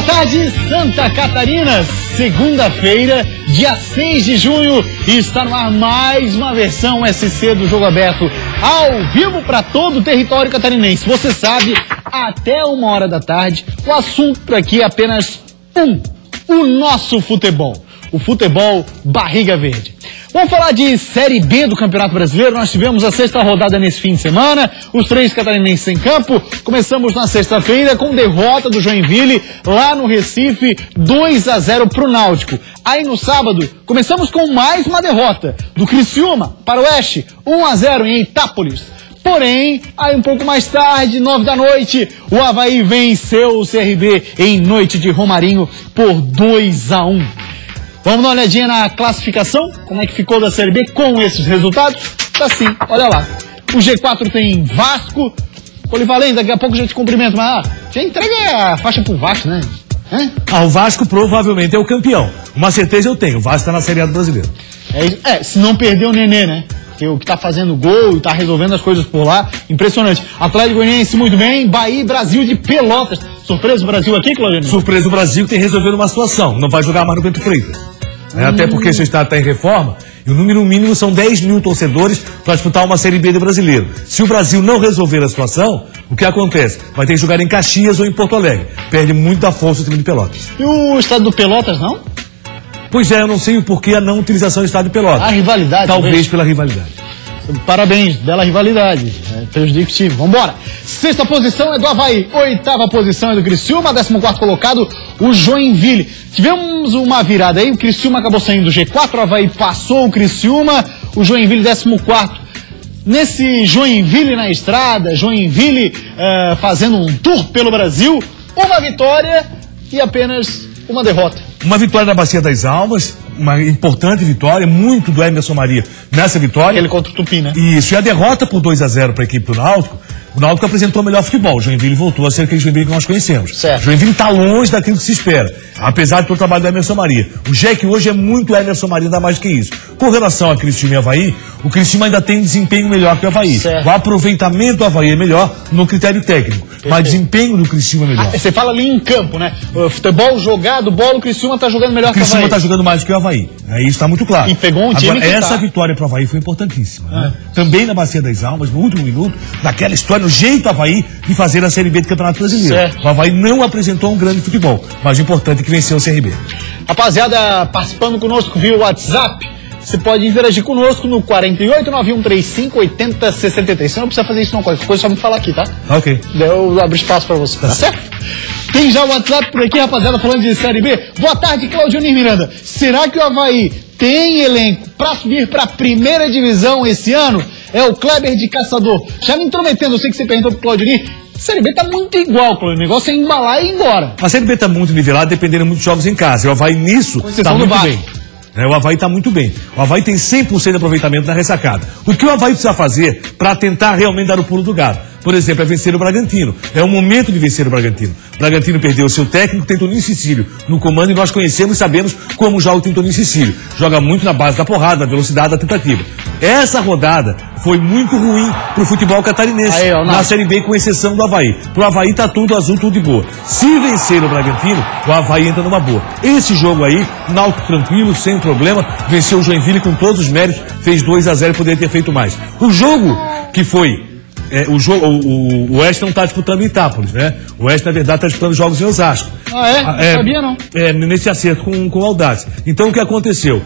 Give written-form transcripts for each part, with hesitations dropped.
Boa tarde, Santa Catarina. Segunda-feira, dia 6 de junho, e está no ar mais uma versão SC do Jogo Aberto, ao vivo para todo o território catarinense. Você sabe, até 1h da tarde, o assunto aqui é apenas o nosso futebol. O futebol barriga verde. Vamos falar de Série B do Campeonato Brasileiro. Nós tivemos a sexta rodada nesse fim de semana, os três catarinenses em campo. Começamos na sexta-feira com derrota do Joinville lá no Recife, 2-0 para o Náutico. Aí no sábado, começamos com mais uma derrota do Criciúma para o Oeste, 1-0 em Itápolis. Porém, aí um pouco mais tarde, 9 da noite, o Avaí venceu o CRB em noite de Romarinho por 2-1. Vamos dar uma olhadinha na classificação, como é que ficou da Série B com esses resultados? Tá assim, olha lá. O G4 tem Vasco, Polivalente, daqui a pouco já te cumprimento, mas já entrega a faixa pro Vasco, né? O Vasco provavelmente é o campeão. Uma certeza eu tenho, o Vasco tá na Série A do Brasileiro. Se não perder o Nenê, né? O que tá fazendo gol e tá resolvendo as coisas por lá, impressionante. Atlético Goianiense muito bem, Bahia e Brasil de Pelotas. Surpresa o Brasil aqui, Claudinei? Surpresa o Brasil que tem resolvido uma situação, não vai jogar mais no Bento Freitas. Até porque seu estado está em reforma e o número mínimo são 10 mil torcedores para disputar uma Série B do Brasileiro. Se o Brasil não resolver a situação, o que acontece? Vai ter que jogar em Caxias ou em Porto Alegre. Perde muito da força o time de Pelotas. E o estado do Pelotas, não? Pois é, eu não sei o porquê a não utilização do estado de Pelotas. A rivalidade. Talvez pela rivalidade. Parabéns, bela rivalidade. Prejudica o time. Vambora. Sexta posição é do Avaí. Oitava posição é do Criciúma. 14º colocado, o Joinville. Tivemos uma virada aí. O Criciúma acabou saindo do G4. O Avaí passou o Criciúma. O Joinville 14º. Nesse Joinville na estrada, Joinville fazendo um tour pelo Brasil. Uma vitória e apenas uma derrota. Uma vitória na Bacia das Almas, uma importante vitória, muito do Emerson Maria nessa vitória. Ele contra o Tupi, né? Isso, e a derrota por 2-0 para a equipe do Náutico. O Náutico apresentou o melhor futebol. O Joinville voltou a ser aquele Joinville que nós conhecemos. Certo. O Joinville está longe daquilo que se espera, apesar de todo o trabalho do Emerson Maria. O Jack hoje é muito Emerson Maria, ainda mais que isso. Com relação a Criciúma e Avaí, o Criciúma ainda tem desempenho melhor que o Avaí. Certo. O aproveitamento do Avaí é melhor no critério técnico, mas desempenho do Criciúma é melhor. Você fala ali em campo, né? O futebol jogado, bola, o Criciúma está jogando melhor que o Avaí. O Criciúma está jogando mais do que o Avaí. Isso está muito claro. E pegou um time. Agora, essa vitória para o Avaí foi importantíssima. Né? Também na Bacia das Almas, no último minuto, naquela história, no jeito Avaí de fazer a Série B do Campeonato Brasileiro. Certo. O Avaí não apresentou um grande futebol, mas o importante é que venceu o CRB. Rapaziada, participando conosco via WhatsApp, você pode interagir conosco no 4891358063. Você não precisa fazer isso não, qualquer coisa, só me falar aqui, tá? Ok. Eu abro espaço pra você, tá certo? Tem já o WhatsApp por aqui, rapaziada, falando de Série B. Boa tarde, Claudionir Miranda. Será que o Avaí tem elenco pra subir pra primeira divisão esse ano? É o Kleber de Caçador. Já me intrometendo, eu sei que você perguntou pro Claudionir. A Série B tá muito igual, Claudionir. O negócio é embalar e ir embora. A Série B tá muito nivelada, dependendo muito dos jogos em casa. E o Avaí nisso tá muito bem. O Avaí está muito bem. O Avaí tem 100% de aproveitamento na ressacada. O que o Avaí precisa fazer para tentar realmente dar o pulo do gato? Por exemplo, é vencer o Bragantino. É o momento de vencer o Bragantino. O Bragantino perdeu o seu técnico, tem Toninho Cecílio no comando, e nós conhecemos e sabemos como joga o Toninho Cecílio. Joga muito na base da porrada, da velocidade, da tentativa. Essa rodada foi muito ruim pro futebol catarinense na Série B, com exceção do Avaí. Pro Avaí tá tudo azul, tudo de boa. Se vencer o Bragantino, o Avaí entra numa boa. Esse jogo aí, Náutico tranquilo, sem problema, venceu o Joinville com todos os méritos, fez 2-0 e poderia ter feito mais. O jogo que foi o Oeste não está disputando Itápolis, né? O Oeste, na verdade, está disputando jogos em Osasco. Não sabia, não. Nesse acerto com o Audax. Então, o que aconteceu?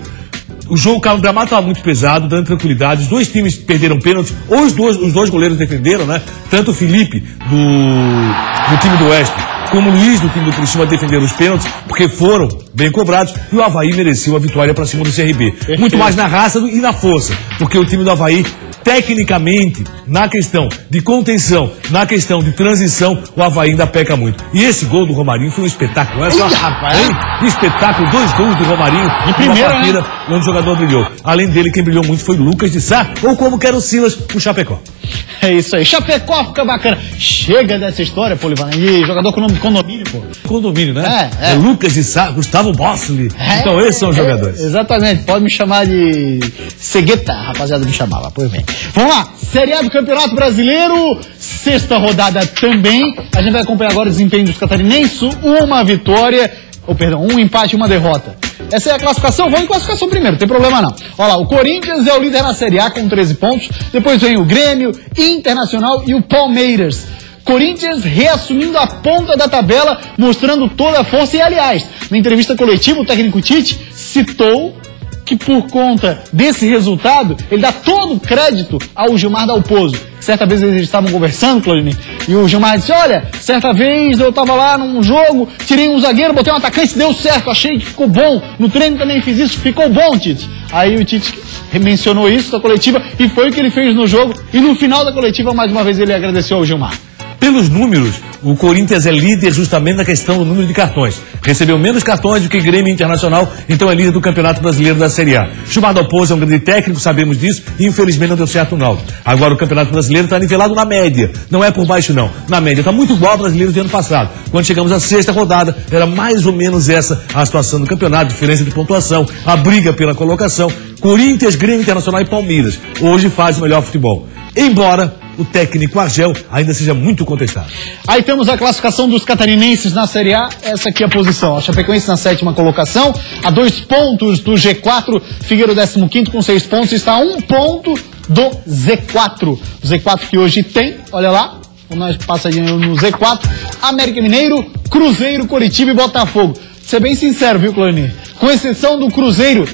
O gramado estava muito pesado, dando tranquilidade. Os dois times perderam pênalti, ou os dois goleiros defenderam, né? Tanto o Felipe, do time do Oeste, como o Luiz, do time do Criciúma, defenderam os pênaltis, porque foram bem cobrados, e o Avaí mereceu a vitória para cima do CRB. Perfeito. Muito mais na raça e na força, porque o time do Avaí, tecnicamente, na questão de contenção, na questão de transição, o Avaí ainda peca muito. E esse gol do Romarinho foi um espetáculo. Olha só, um espetáculo, 2 gols do Romarinho em primeira partida, onde o jogador brilhou. Além dele, quem brilhou muito foi Lucas de Sá, ou como quer o Silas, o Chapecó. É isso aí, Chapecó fica bacana. Chega dessa história, Polivalente. E jogador com nome de condomínio, pô. Condomínio, né? É Lucas de Sá, Gustavo Bossoli. Então esses são os jogadores. Exatamente, pode me chamar de Cegueta, a rapaziada me chamava, pois bem. Vamos lá, Série A do Campeonato Brasileiro, sexta rodada também. A gente vai acompanhar agora o desempenho dos catarinenses, um empate e uma derrota. Essa é a classificação, vamos em classificação primeiro, não tem problema não. Olha lá, o Corinthians é o líder na Série A com 13 pontos, depois vem o Grêmio, Internacional e o Palmeiras. Corinthians reassumindo a ponta da tabela, mostrando toda a força e, aliás, na entrevista coletiva, o técnico Tite citou que por conta desse resultado, ele dá todo o crédito ao Gilmar Dalpozo. Certa vez eles estavam conversando, Claudinei, e o Gilmar disse, olha, certa vez eu estava lá num jogo, tirei um zagueiro, botei um atacante, deu certo, achei que ficou bom. No treino também fiz isso, ficou bom, Tite. Aí o Tite mencionou isso na coletiva e foi o que ele fez no jogo. E no final da coletiva, mais uma vez, ele agradeceu ao Gilmar. Pelos números, o Corinthians é líder justamente na questão do número de cartões. Recebeu menos cartões do que Grêmio Internacional, então é líder do Campeonato Brasileiro da Série A. Gilmar Dalpozo é um grande técnico, sabemos disso, e infelizmente não deu certo o Náutico. Agora o Campeonato Brasileiro está nivelado na média, não é por baixo não. Na média está muito igual ao brasileiro do ano passado. Quando chegamos à sexta rodada, era mais ou menos essa a situação do campeonato, diferença de pontuação, a briga pela colocação. Corinthians, Grêmio Internacional e Palmeiras hoje faz o melhor futebol. Embora o técnico Argel ainda seja muito contestado. Aí temos a classificação dos catarinenses na Série A, essa aqui é a posição. A Chapecoense na 7ª colocação, a 2 pontos do G4, Figueiro 15º com 6 pontos, está a 1 ponto do Z4. O Z4 que hoje tem, olha lá, nós passadinho no Z4, América Mineiro, Cruzeiro, Coritiba e Botafogo. Ser bem sincero, viu, Cloni? Com exceção do Cruzeiro,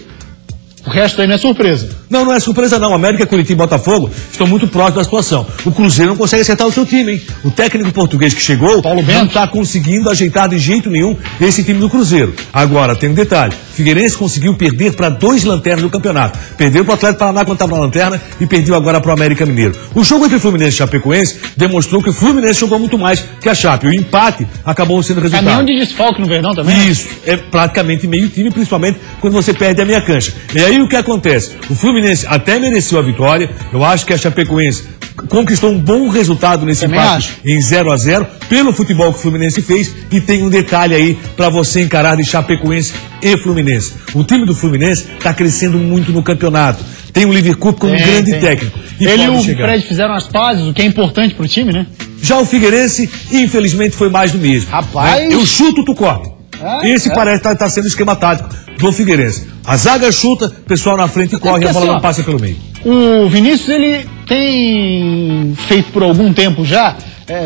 o resto aí não é surpresa. Não é surpresa não. América, Curitiba e Botafogo estão muito próximos da situação. O Cruzeiro não consegue acertar o seu time, hein? O técnico português que chegou Paulo Bento não está conseguindo ajeitar de jeito nenhum esse time do Cruzeiro. Agora, tem um detalhe. Figueirense conseguiu perder para 2 lanternas do campeonato. Perdeu para o Atlético Paraná quando estava na lanterna e perdeu agora para o América Mineiro. O jogo entre Fluminense e Chapecoense demonstrou que o Fluminense jogou muito mais que a Chape. O empate acabou sendo resultado. Caminhão de desfalque no Verdão também? Isso. É praticamente meio time, principalmente quando você perde a meia cancha. E aí o que acontece? O Fluminense até mereceu a vitória. Eu acho que a Chapecoense conquistou um bom resultado nesse empate em 0-0 pelo futebol que o Fluminense fez. E tem um detalhe aí para você encarar de Chapecoense e Fluminense. O time do Fluminense está crescendo muito no campeonato. Tem o Liverpool como um grande técnico. E ele e o Fred fizeram as pazes, o que é importante pro time, né? Já o Figueirense, infelizmente, foi mais do mesmo. Rapaz! Eu chuto, tu corre. Esse parece estar sendo o esquema tático do Figueirense. A zaga chuta, o pessoal na frente corre e a bola não passa pelo meio. O Vinícius, ele tem feito por algum tempo já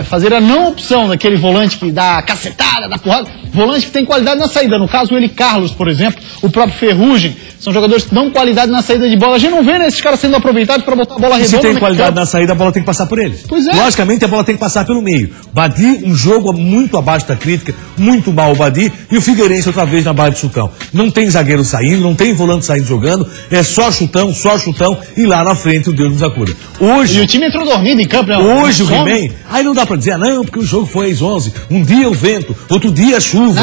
fazer a não opção daquele volante que dá cacetada, dá porrada, volante que tem qualidade na saída. No caso, ele Carlos, por exemplo, o próprio Ferrugem, são jogadores que dão qualidade na saída de bola. A gente não vê, né, esses caras sendo aproveitados para botar a bola redonda. Se tem qualidade na saída, a bola tem que passar por eles. Pois é. Logicamente, a bola tem que passar pelo meio. Badi, um jogo muito abaixo da crítica, muito mal o Badi, e o Figueirense outra vez na base de chutão. Não tem zagueiro saindo, não tem volante saindo jogando, é só chutão, e lá na frente o Deus nos acuda. Hoje... E o time entrou dormindo em campo, né? Hoje o He-Man, aí não dá pra dizer, não, porque o jogo foi às 11, um dia o vento, outro dia a chuva,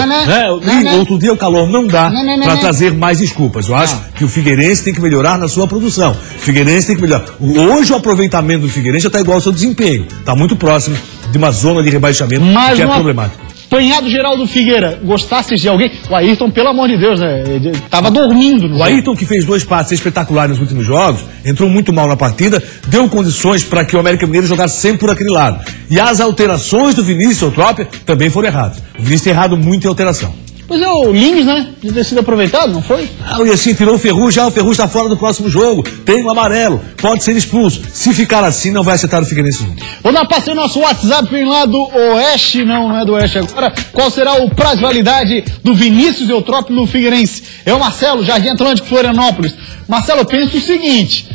outro dia o calor. Não dá pra trazer mais desculpas. Eu acho que o Figueirense tem que melhorar na sua produção. O Figueirense tem que melhorar. Hoje o aproveitamento do Figueirense já está igual ao seu desempenho. Está muito próximo de uma zona de rebaixamento que é problemática. Apanhado geral do Figueira, gostasse de alguém? O Ayrton, pelo amor de Deus, né? Ele tava dormindo. O Ayrton, que fez 2 passes espetaculares nos últimos jogos, entrou muito mal na partida, deu condições para que o América Mineiro jogasse sempre por aquele lado. E as alterações do Vinícius Eutrópia também foram erradas. O Vinícius tem errado muito em alteração. Pois é, o Lins, né? De ter sido aproveitado, não foi? E assim, tirou o Ferrugem, o Ferrugem está fora do próximo jogo, tem um amarelo, pode ser expulso. Se ficar assim, não vai acertar o Figueirense. Vou dar passe no nosso WhatsApp lá do Oeste, não é do Oeste agora. Qual será o prazo de validade do Vinícius Eutrópio no Figueirense? É o Marcelo, Jardim Atlântico, Florianópolis. Marcelo, eu penso o seguinte...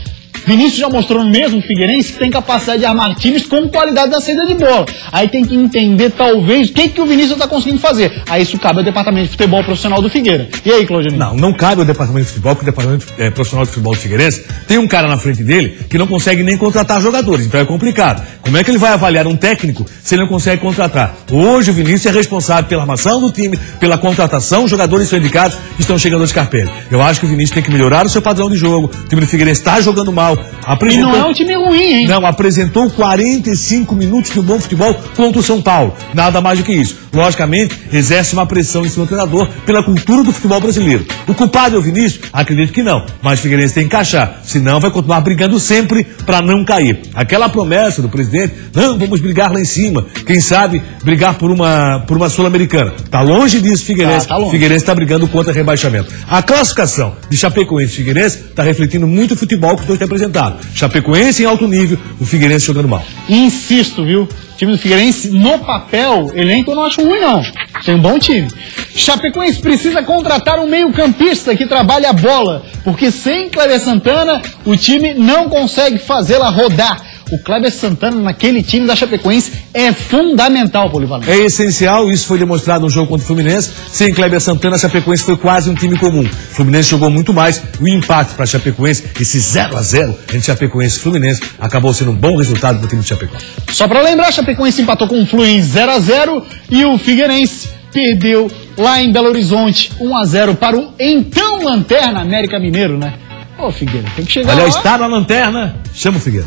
Vinícius já mostrou no mesmo Figueirense que tem capacidade de armar times com qualidade na saída de bola. Aí tem que entender, talvez, o que o Vinícius está conseguindo fazer. Aí isso cabe ao departamento de futebol profissional do Figueira. E aí, Claudinei? Não cabe ao departamento de futebol, porque o departamento profissional de futebol do Figueirense tem um cara na frente dele que não consegue nem contratar jogadores. Então é complicado. Como é que ele vai avaliar um técnico se ele não consegue contratar? Hoje o Vinícius é responsável pela armação do time, pela contratação, os jogadores são indicados e estão chegando ao Scarpelli. Eu acho que o Vinícius tem que melhorar o seu padrão de jogo. O time do Figueirense está jogando mal. Mundial. Apresentou... E não é um time ruim, hein? Não, apresentou 45 minutos de bom futebol contra o São Paulo. Nada mais do que isso. Logicamente, exerce uma pressão em cima do treinador pela cultura do futebol brasileiro. O culpado é o Vinícius? Acredito que não. Mas o Figueirense tem que encaixar. Senão vai continuar brigando sempre para não cair. Aquela promessa do presidente, não, vamos brigar lá em cima. Quem sabe brigar por uma Sul-Americana. Tá longe disso, Figueirense. Tá longe. Figueirense está brigando contra rebaixamento. A classificação de Chapecoense e Figueirense está refletindo muito o futebol que os dois têm apresentado. Chapecoense em alto nível, o Figueirense jogando mal. Insisto, viu? O time do Figueirense, no papel, elenco eu não acho ruim, não. Tem um bom time. Chapecoense precisa contratar um meio-campista que trabalhe a bola, porque sem Kleber Santana, o time não consegue fazê-la rodar. O Kleber Santana naquele time da Chapecoense é fundamental, Polivalente. É essencial, isso foi demonstrado no jogo contra o Fluminense. Sem Kleber Santana, a Chapecoense foi quase um time comum. O Fluminense jogou muito mais. O impacto para a Chapecoense, esse 0-0 entre Chapecoense e Fluminense, acabou sendo um bom resultado do time de Chapecoense. Só para lembrar, a Chapecoense empatou com o Flu em 0-0 e o Figueirense perdeu lá em Belo Horizonte 1-0 para o então lanterna América Mineiro, né? Ô, Figueira, tem que chegar Aliás, lá. está na lanterna, chama o Figueira.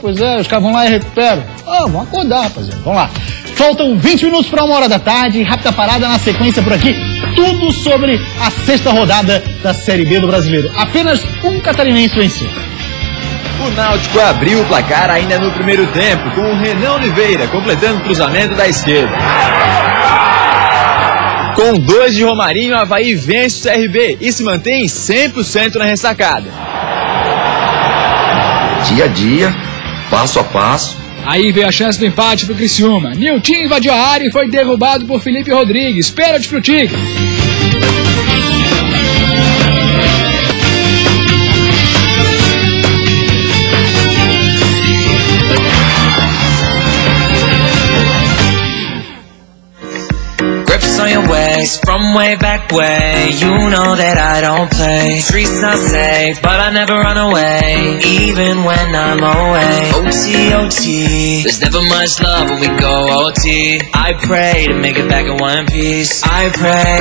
Pois é, os caras vão lá e recuperam. Vão acordar, rapaziada. Vamos lá. Faltam 20 minutos para 1h da tarde. Rápida parada na sequência por aqui. Tudo sobre a 6ª rodada da Série B do Brasileiro. Apenas um catarinense venceu. O Náutico abriu o placar ainda no primeiro tempo, com o Renan Oliveira completando o cruzamento da esquerda. Com 2 de Romarinho, o Avaí vence o CRB e se mantém 100% na ressacada. Dia a dia, passo a passo. Aí veio a chance do empate pro Criciúma. Nilton invadiu a área e foi derrubado por Felipe Rodrigues. Pênalti pro Tigre. On your ways, from way back way, you know that I don't play. Streets not safe, but I never run away, even when I'm away. OT, OT, there's never much love when we go OT. I pray to make it back in one piece. I pray,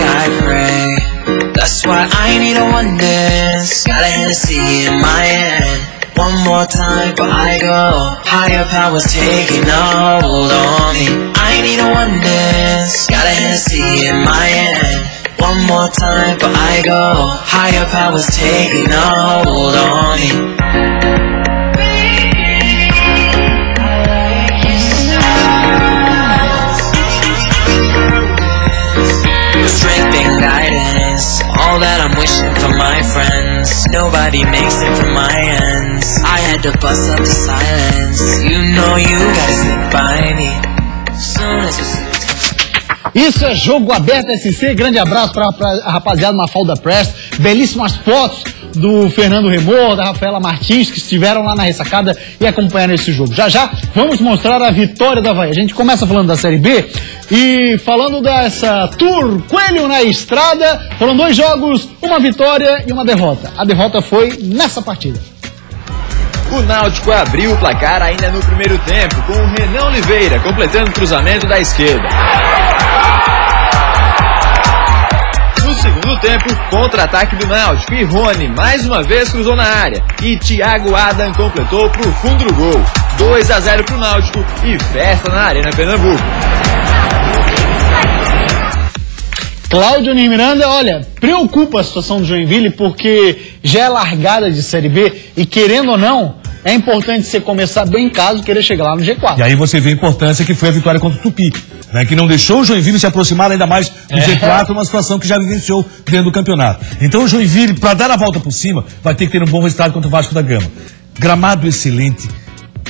that's why I need a one dance. Got a Hennessy in my hand. One more time before I go. Higher powers taking a hold on me. I need a one dance. Got a Hennessy in my hand. One more time before I go. Higher powers taking a hold on me. Strength and guidance, all that I'm wishing for my friends. Nobody makes it from my ends. I had to bust up the silence. You know you gotta stick by me. Soon as you see. Isso é Jogo Aberto SC. Grande abraço para a rapaziada Mafalda Press. Belíssimas fotos do Fernando Remor, da Rafaela Martins, que estiveram lá na ressacada e acompanharam esse jogo. Já já vamos mostrar a vitória do Avaí. A gente começa falando da Série B e falando dessa Tour Coelho na Estrada. Foram 2 jogos, uma vitória e uma derrota. A derrota foi nessa partida. O Náutico abriu o placar ainda no primeiro tempo, com o Renan Oliveira completando o cruzamento da esquerda. No segundo tempo, contra-ataque do Náutico e Rony mais uma vez cruzou na área e Thiago Adam completou pro fundo do gol. 2-0 pro Náutico e festa na Arena Pernambuco. Cláudio Miranda, olha, preocupa a situação do Joinville porque já é largada de Série B e, querendo ou não, é importante você começar bem caso querer chegar lá no G4. E aí você vê a importância que foi a vitória contra o Tupi, né, que não deixou o Joinville se aproximar ainda mais do G4, uma situação que já vivenciou dentro do campeonato. Então o Joinville, para dar a volta por cima, vai ter que ter um bom resultado contra o Vasco da Gama. Gramado excelente.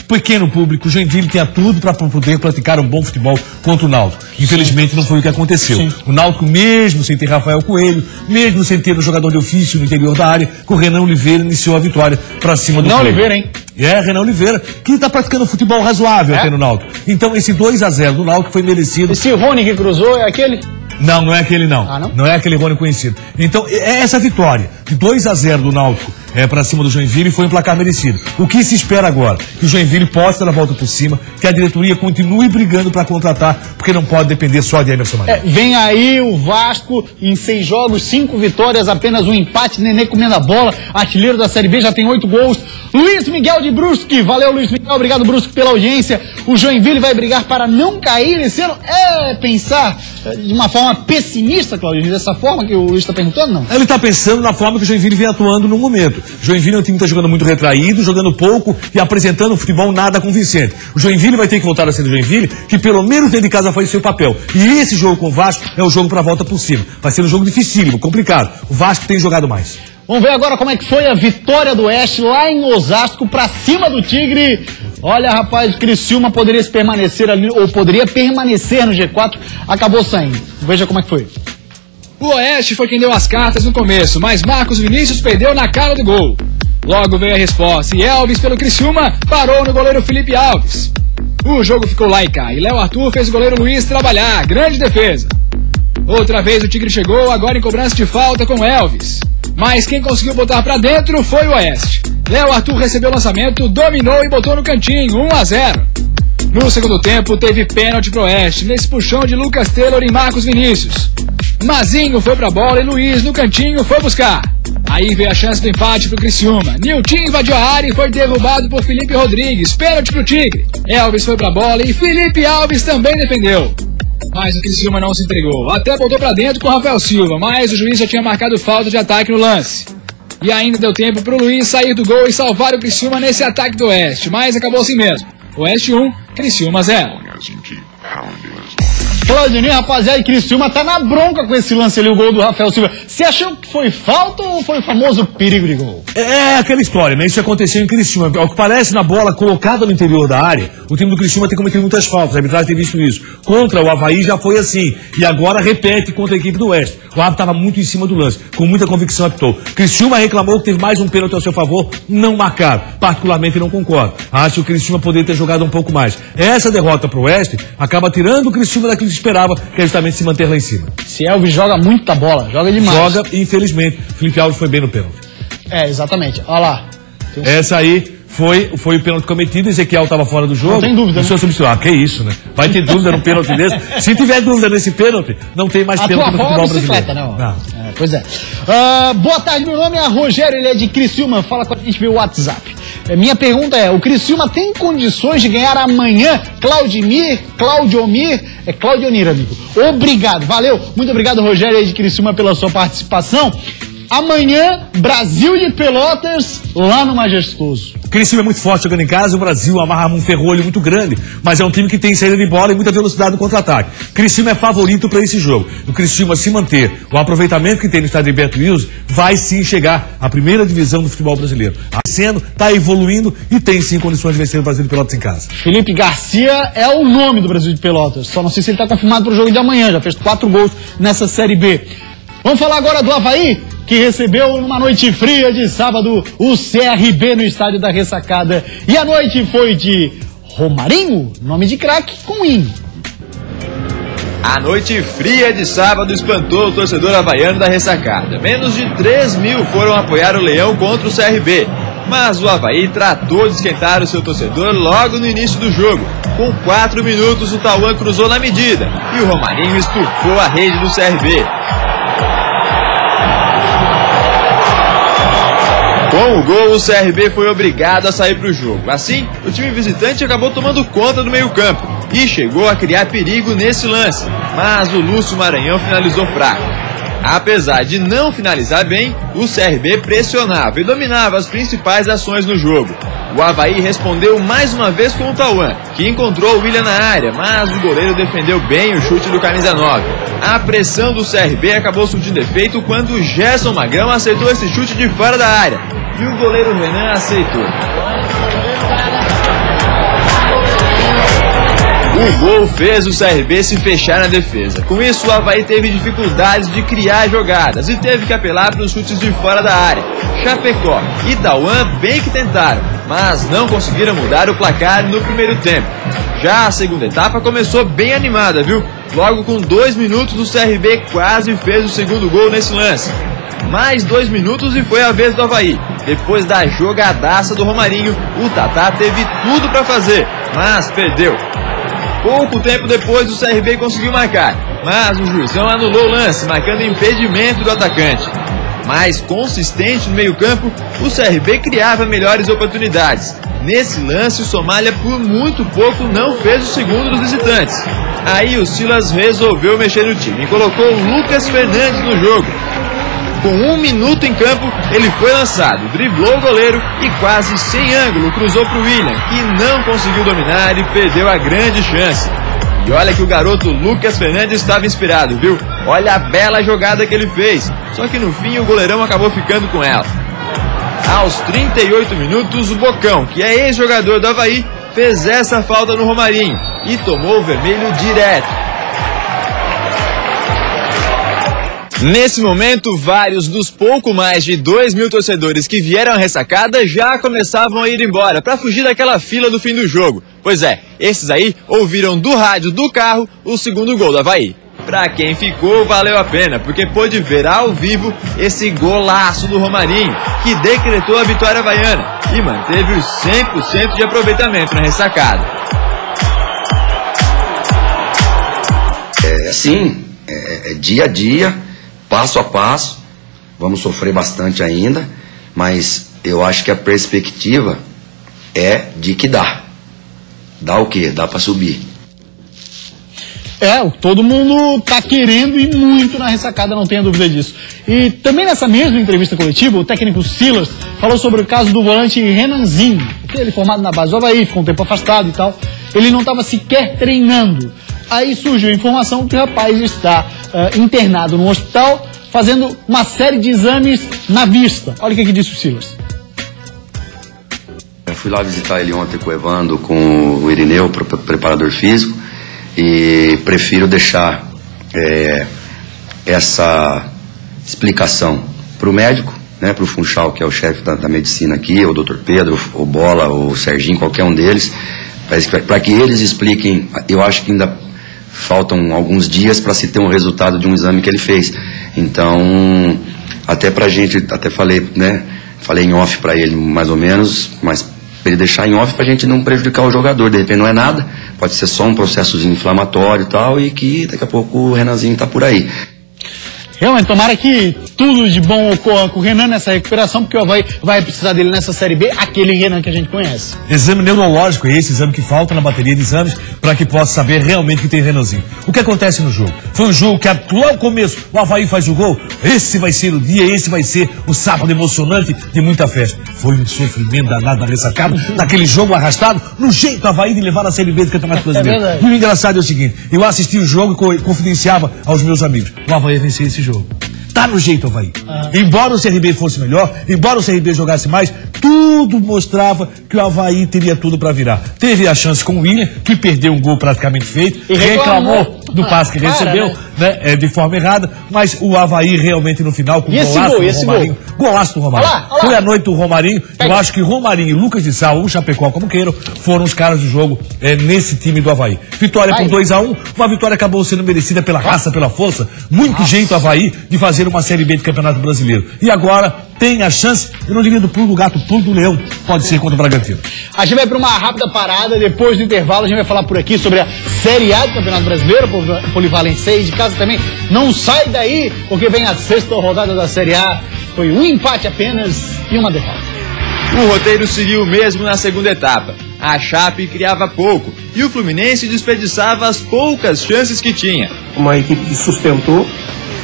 Pequeno público, o Joinville tinha tudo para poder praticar um bom futebol contra o Náutico. Infelizmente não foi o que aconteceu. Sim. O Náutico, mesmo sem ter Rafael Coelho, mesmo sem ter um jogador de ofício no interior da área, com o Renan Oliveira iniciou a vitória para cima do Coelho. Oliveira, hein? Renan Oliveira, que está praticando futebol razoável até no Náutico. Então esse 2-0 do Náutico foi merecido. Esse Rony que cruzou é aquele? Não, não é aquele não. Ah, não? Não é aquele Rony conhecido. Então, essa vitória de 2-0 do Náutico para cima do Joinville e foi um placar merecido. O que se espera agora? Que o Joinville possa dar a volta por cima, que a diretoria continue brigando para contratar, porque não pode depender só de Emerson Marinho. Vem aí o Vasco em 6 jogos, 5 vitórias, apenas um empate. Nenê comendo a bola, artilheiro da Série B, já tem 8 gols. Luiz Miguel de Brusque, valeu Luiz Miguel, obrigado Brusque pela audiência. O Joinville vai brigar para não cair esse ano. Pensar de uma forma pessimista, Claudinho, dessa forma que o Luiz está perguntando, não? Ele está pensando na forma que o Joinville vem atuando no momento. O Joinville é um time que está jogando muito retraído, jogando pouco e apresentando um futebol nada convincente. O Joinville vai ter que voltar a ser do Joinville, que pelo menos dentro de casa faz seu papel. E esse jogo com o Vasco é o jogo para a volta por cima. Vai ser um jogo dificílimo, complicado. O Vasco tem jogado mais. Vamos ver agora como é que foi a vitória do Oeste lá em Osasco para cima do Tigre. Olha, rapaz, o Criciúma poderia permanecer ali, ou poderia permanecer no G4, acabou saindo. Veja como é que foi. O Oeste foi quem deu as cartas no começo, mas Marcos Vinícius perdeu na cara do gol. Logo veio a resposta e Elvis, pelo Criciúma, parou no goleiro Felipe Alves. O jogo ficou lá e cá, e Léo Arthur fez o goleiro Luiz trabalhar, grande defesa. Outra vez o Tigre chegou, agora em cobrança de falta com Elvis. Mas quem conseguiu botar pra dentro foi o Oeste. Léo Arthur recebeu o lançamento, dominou e botou no cantinho, 1-0. No segundo tempo, teve pênalti pro Oeste, nesse puxão de Lucas Taylor e Marcos Vinícius. Mazinho foi pra bola e Luiz, no cantinho, foi buscar. Aí veio a chance do empate pro Criciúma. Nilton invadiu a área e foi derrubado por Felipe Rodrigues. Pênalti pro Tigre. Elvis foi pra bola e Felipe Alves também defendeu. Mas o Criciúma não se entregou. Até botou pra dentro com o Rafael Silva, mas o juiz já tinha marcado falta de ataque no lance. E ainda deu tempo pro Luiz sair do gol e salvar o Criciúma nesse ataque do Oeste. Mas acabou assim mesmo. Oeste 1, Criciúma 0. Claudinei, rapaziada, Criciúma tá na bronca com esse lance ali, o gol do Rafael Silva. Você achou que foi falta ou foi o famoso perigo de gol? É aquela história, né? Isso aconteceu em Criciúma. Ao que parece, na bola colocada no interior da área, o time do Criciúma tem cometido muitas faltas. A arbitragem tem visto isso. Contra o Avaí já foi assim. E agora repete contra a equipe do Oeste. O árbitro estava muito em cima do lance. Com muita convicção apitou. Criciúma reclamou que teve mais um pênalti ao seu favor. Não marcaram. Particularmente não concordo. Acho que o Criciúma poderia ter jogado um pouco mais. Essa derrota pro Oeste acaba tirando o Criciúma daquilo que esperava, que é justamente se manter lá em cima. Se Elvis joga muita bola, joga demais. Joga, infelizmente. Felipe Alves foi bem no pênalti. Exatamente. Olha lá. Essa aí foi o pênalti cometido, Ezequiel estava fora do jogo. Não tem dúvida, né? Que isso, né? Vai ter dúvida num pênalti desse? Se tiver dúvida nesse pênalti, não tem mais pênalti no futebol brasileiro. Né, pois é. Boa tarde, meu nome é Rogério, ele é de Criciúma, fala com a gente pelo WhatsApp. Minha pergunta é, o Criciúma tem condições de ganhar amanhã? Claudionir, amigo. Obrigado, valeu. Muito obrigado, Rogério, aí de Criciúma, pela sua participação. Amanhã, Brasil de Pelotas, lá no Majestoso. O Criciúma é muito forte jogando em casa, o Brasil amarra um ferrolho muito grande, mas é um time que tem saída de bola e muita velocidade no contra-ataque. O Criciúma é favorito para esse jogo. O Criciúma, se manter o aproveitamento que tem no estádio Heriberto Wilson, vai sim chegar à primeira divisão do futebol brasileiro. Está evoluindo e tem sim condições de vencer o Brasil de Pelotas em casa. Felipe Garcia é o nome do Brasil de Pelotas, só não sei se ele está confirmado para o jogo de amanhã, já fez 4 gols nessa Série B. Vamos falar agora do Avaí, que recebeu numa noite fria de sábado o CRB no estádio da Ressacada. E a noite foi de Romarinho, nome de craque, com hino. A noite fria de sábado espantou o torcedor havaiano da Ressacada. Menos de 3 mil foram apoiar o Leão contra o CRB. Mas o Avaí tratou de esquentar o seu torcedor logo no início do jogo. Com 4 minutos o Tauan cruzou na medida e o Romarinho estufou a rede do CRB. Com o gol, o CRB foi obrigado a sair para o jogo. Assim, o time visitante acabou tomando conta do meio-campo e chegou a criar perigo nesse lance, mas o Lúcio Maranhão finalizou fraco. Apesar de não finalizar bem, o CRB pressionava e dominava as principais ações no jogo. O Avaí respondeu mais uma vez com o Tauan, que encontrou o William na área, mas o goleiro defendeu bem o chute do camisa 9. A pressão do CRB acabou surtindo efeito quando o Gerson Magrão acertou esse chute de fora da área. E o goleiro Renan aceitou. O gol fez o CRB se fechar na defesa. Com isso, o Avaí teve dificuldades de criar jogadas e teve que apelar para os chutes de fora da área. Chapecó e Tauan bem que tentaram, mas não conseguiram mudar o placar no primeiro tempo. Já a segunda etapa começou bem animada, viu? Logo com 2 minutos, o CRB quase fez o segundo gol nesse lance. Mais 2 minutos e foi a vez do Avaí. Depois da jogadaça do Romarinho, o Tatá teve tudo para fazer, mas perdeu. Pouco tempo depois, o CRB conseguiu marcar, mas o juizão anulou o lance, marcando impedimento do atacante. Mais consistente no meio-campo, o CRB criava melhores oportunidades. Nesse lance, o Somália por muito pouco não fez o segundo dos visitantes. Aí o Silas resolveu mexer no time e colocou o Lucas Fernandes no jogo. Com 1 minuto em campo, ele foi lançado, driblou o goleiro e quase sem ângulo cruzou para o William, que não conseguiu dominar e perdeu a grande chance. E olha que o garoto Lucas Fernandes estava inspirado, viu? Olha a bela jogada que ele fez. Só que no fim o goleirão acabou ficando com ela. Aos 38 minutos, o Bocão, que é ex-jogador do Avaí, fez essa falta no Romarinho e tomou o vermelho direto. Nesse momento, vários dos pouco mais de 2.000 torcedores que vieram à ressacada já começavam a ir embora para fugir daquela fila do fim do jogo. Pois é, esses aí ouviram do rádio do carro o segundo gol do Avaí. Pra quem ficou, valeu a pena, porque pôde ver ao vivo esse golaço do Romarinho, que decretou a vitória havaiana e manteve os 100% de aproveitamento na ressacada. É assim, é dia a dia, passo a passo, vamos sofrer bastante ainda, mas eu acho que a perspectiva é de que dá. Dá o quê? Dá pra subir. Todo mundo tá querendo ir muito na ressacada, não tenha dúvida disso. E também nessa mesma entrevista coletiva, o técnico Silas falou sobre o caso do volante Renanzinho, que ele formado na base do Avaí, ficou um tempo afastado e tal. Ele não estava sequer treinando. Aí surgiu a informação que o rapaz está internado no hospital, fazendo uma série de exames na vista. Olha o que disse o Silas. Eu fui lá visitar ele ontem com o Evandro, com o Irineu, preparador físico, e prefiro deixar essa explicação para o médico, né, para o Funchal, que é o chefe da medicina aqui, o Dr. Pedro, o Bola, o Serginho, qualquer um deles, para que eles expliquem. Eu acho que ainda faltam alguns dias para se ter um resultado de um exame que ele fez. Então, até pra gente, até falei, né, falei em off para ele mais ou menos, mas para ele deixar em off pra gente não prejudicar o jogador. De repente não é nada, pode ser só um processozinho inflamatório e tal, e que daqui a pouco o Renanzinho tá por aí. Realmente, tomara que tudo de bom ocorra com o Renan nessa recuperação, porque o Avaí vai precisar dele nessa Série B, aquele Renan que a gente conhece. Exame neurológico é esse exame que falta na bateria de exames para que possa saber realmente que tem Renanzinho. O que acontece no jogo? Foi um jogo que lá no começo o Avaí faz o gol, esse vai ser o dia, esse vai ser o sábado emocionante de muita festa. Foi um sofrimento danado na ressacada, naquele jogo arrastado, no jeito do Avaí de levar a Série B do Campeonato Brasileiro. E o engraçado é o seguinte, eu assisti o jogo e confidenciava aos meus amigos, o Avaí venceu esse jogo. Tá no jeito, Avaí. Embora o CRB fosse melhor, embora o CRB jogasse mais, tudo mostrava que o Avaí teria tudo para virar. Teve a chance com o William, que perdeu um gol praticamente feito, e reclamou do passe que recebeu, né, de forma errada, mas o Avaí realmente no final, com o golaço do Romarinho. Golaço do Romarinho. Olha lá. Foi a noite do Romarinho. Eu acho que Romarinho e Lucas de Sal, o Chapecó, como queiram, foram os caras do jogo nesse time do Avaí. Vitória por 2-1, uma vitória acabou sendo merecida pela raça, pela força. Muito jeito Avaí de fazer uma Série B de Campeonato Brasileiro. E agora tem a chance, eu não diria do pulo do gato, pulo do leão, pode ser contra o Bragantino. A gente vai para uma rápida parada, depois do intervalo a gente vai falar por aqui sobre a Série A do Campeonato Brasileiro, Polivalência aí de casa também. Não sai daí, porque vem a 6ª rodada da Série A. Foi um empate apenas e uma derrota. O roteiro seguiu o mesmo na segunda etapa. A Chape criava pouco e o Fluminense desperdiçava as poucas chances que tinha. Uma equipe que sustentou,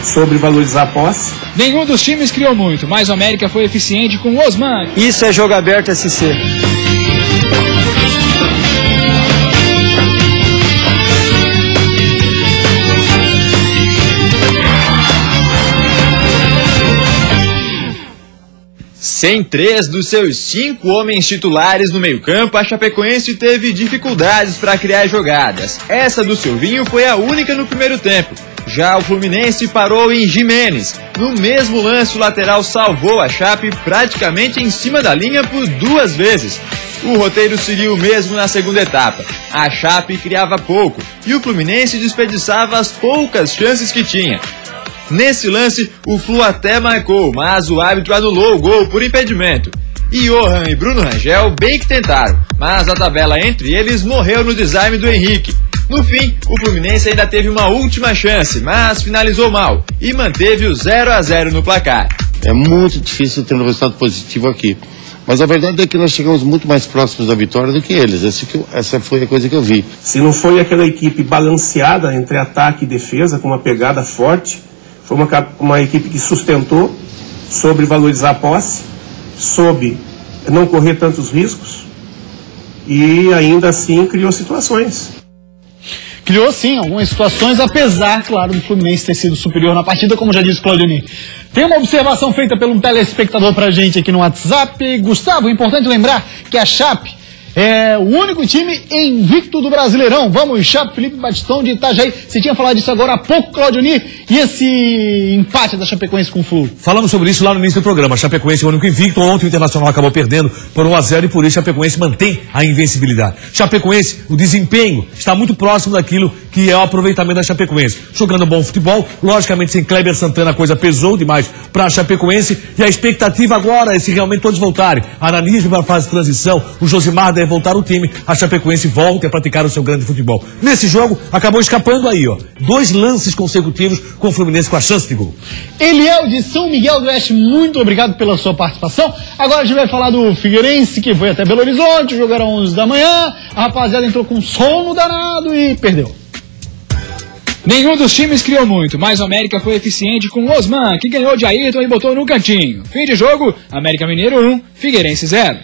sobre valorizar a posse. Nenhum dos times criou muito, mas o América foi eficiente com o Osman. Isso é jogo aberto SC. Sem 3 dos seus 5 homens titulares no meio-campo, a Chapecoense teve dificuldades para criar jogadas. Essa do Silvinho foi a única no primeiro tempo. Já o Fluminense parou em Jimenez. No mesmo lance, o lateral salvou a Chape praticamente em cima da linha por 2 vezes. O roteiro seguiu o mesmo na segunda etapa. A Chape criava pouco e o Fluminense desperdiçava as poucas chances que tinha. Nesse lance, o Flu até marcou, mas o árbitro anulou o gol por impedimento. E Johan e Bruno Rangel bem que tentaram, mas a tabela entre eles morreu no desarme do Henrique. No fim, o Fluminense ainda teve uma última chance, mas finalizou mal e manteve o 0-0 no placar. É muito difícil ter um resultado positivo aqui. Mas a verdade é que nós chegamos muito mais próximos da vitória do que eles. Essa foi a coisa que eu vi. Se não foi aquela equipe balanceada entre ataque e defesa, com uma pegada forte, foi uma equipe que sustentou, soube valorizar a posse, soube não correr tantos riscos e ainda assim criou situações. Criou sim algumas situações, apesar, claro, do Fluminense ter sido superior na partida, como já disse Claudionir. Tem uma observação feita por um telespectador pra gente aqui no WhatsApp. Gustavo, é importante lembrar que a Chape é o único time invicto do Brasileirão. Vamos, Chape, Felipe Batistão de Itajaí. Você tinha falado disso agora há pouco, Claudionir, e esse empate da Chapecoense com o Flu? Falamos sobre isso lá no início do programa. A Chapecoense é o único invicto. Ontem o Internacional acabou perdendo por 1-0 e por isso a Chapecoense mantém a invencibilidade. Chapecoense, o desempenho está muito próximo daquilo que é o aproveitamento da Chapecoense. Jogando bom futebol, logicamente sem Kleber Santana a coisa pesou demais para a Chapecoense e a expectativa agora é se realmente todos voltarem. Aranismo para a fase de transição, o Josimar deve voltar o time, a Chapecoense volta a praticar o seu grande futebol. Nesse jogo, acabou escapando aí, ó. 2 lances consecutivos com o Fluminense com a chance de gol. Eliel de São Miguel do Oeste, muito obrigado pela sua participação. Agora a gente vai falar do Figueirense, que foi até Belo Horizonte, jogaram 11 da manhã, a rapaziada entrou com sono danado e perdeu. Nenhum dos times criou muito, mas o América foi eficiente com o Osman, que ganhou de Ayrton e botou no cantinho. Fim de jogo, América Mineiro 1, Figueirense 0.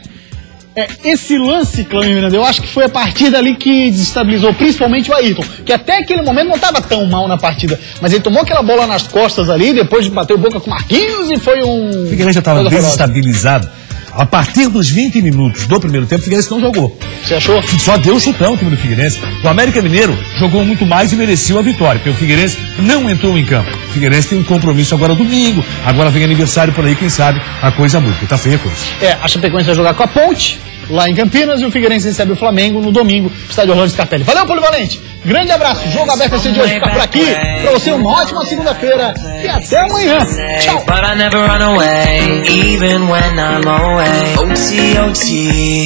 Esse lance, Cláudio Miranda, eu acho que foi a partida ali que desestabilizou principalmente o Ayrton, que até aquele momento não estava tão mal na partida, mas ele tomou aquela bola nas costas ali, depois bateu boca com Marquinhos e foi um... O Figueirense já estava desestabilizado. A partir dos 20 minutos do primeiro tempo, o Figueirense não jogou. Você achou? Só deu chutão o time do Figueirense. O América Mineiro jogou muito mais e mereceu a vitória, porque o Figueirense não entrou em campo. O Figueirense tem um compromisso agora domingo, agora vem aniversário por aí, quem sabe a coisa muda, porque tá feia a coisa. A Chapecoense vai jogar com a Ponte, lá em Campinas, e o Figueirense recebe o Flamengo no domingo, estádio Orlando Scarpelli. Valeu, Polivalente! Grande abraço, jogo aberto esse de hoje fica por aqui. Pra você, uma ótima segunda-feira e até amanhã. Tchau!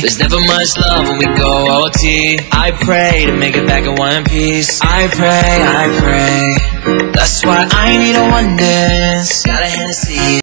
There's never much love when we go OT. I pray to make it back in one piece. I pray. That's why I need a one dance. Got a Hennessy.